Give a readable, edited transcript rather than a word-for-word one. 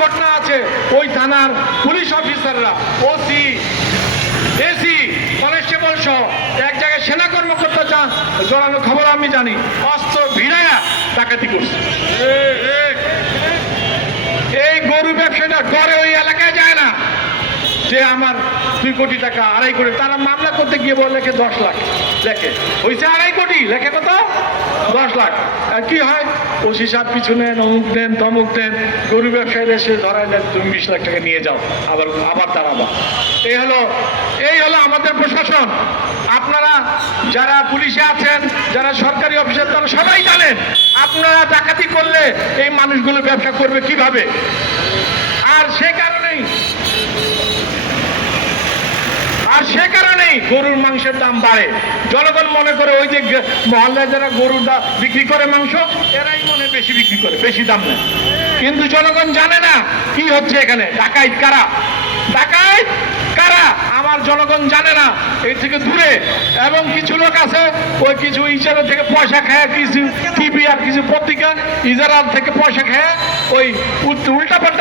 ঘটনা আছে, ওই থানার পুলিশ অফিসাররা, ওসি, এসি, কনস্টেবল সহ এক জায়গায় সেনা কর্মকর্তা জড়ানো খবর আমি জানি, অস্ত্র ভিড়াইয়া ডাকাতি করছে। এই গরু ব্যবসাটা করে ওই এলাকায় যায় না যে আমার 2 কোটি টাকা, 2.5 কোটি, তারা মামলা করতে গিয়ে বলে লেখে 10 লাখ, লেখে হয়েছে 2.5 কোটি, লেখে কত 10 লাখ। আর কি হয়, ওসি সাহেব পিছু নেন, অমুক দেন, তমুক দেন, গরু ব্যবসায়ীরা এসে ধরাই দেন, তুমি 20 লাখ টাকা নিয়ে যাও, আবার দাঁড়াবা। এই হলো আমাদের প্রশাসন। আপনারা যারা পুলিশে আছেন, যারা সরকারি অফিসার, তারা সবাই জানেন আপনারা ডাকাতি করলে এই মানুষগুলো ব্যবসা করবে কিভাবে। আর সে কারণেই গরুর মাংসের দাম বাড়ে। জনগণ মনে করে ওই যে মহল্লায় যারা গরুর বিক্রি করে মাংস, এরাই মনে বেশি বিক্রি করে, বেশি দাম নেয়। কিন্তু জনগণ জানে না কি হচ্ছে এখানে। ডাকাইত কারা আমার জনগণ জানে না, এই থেকে দূরে। এবং কিছু লোক আছে ওই কিছু ইজারা থেকে পয়সা খায়, কিছু টিভি আর কিছু পত্রিকা ইজারা থেকে পয়সা খায়, ওই উল্টা পাল্টা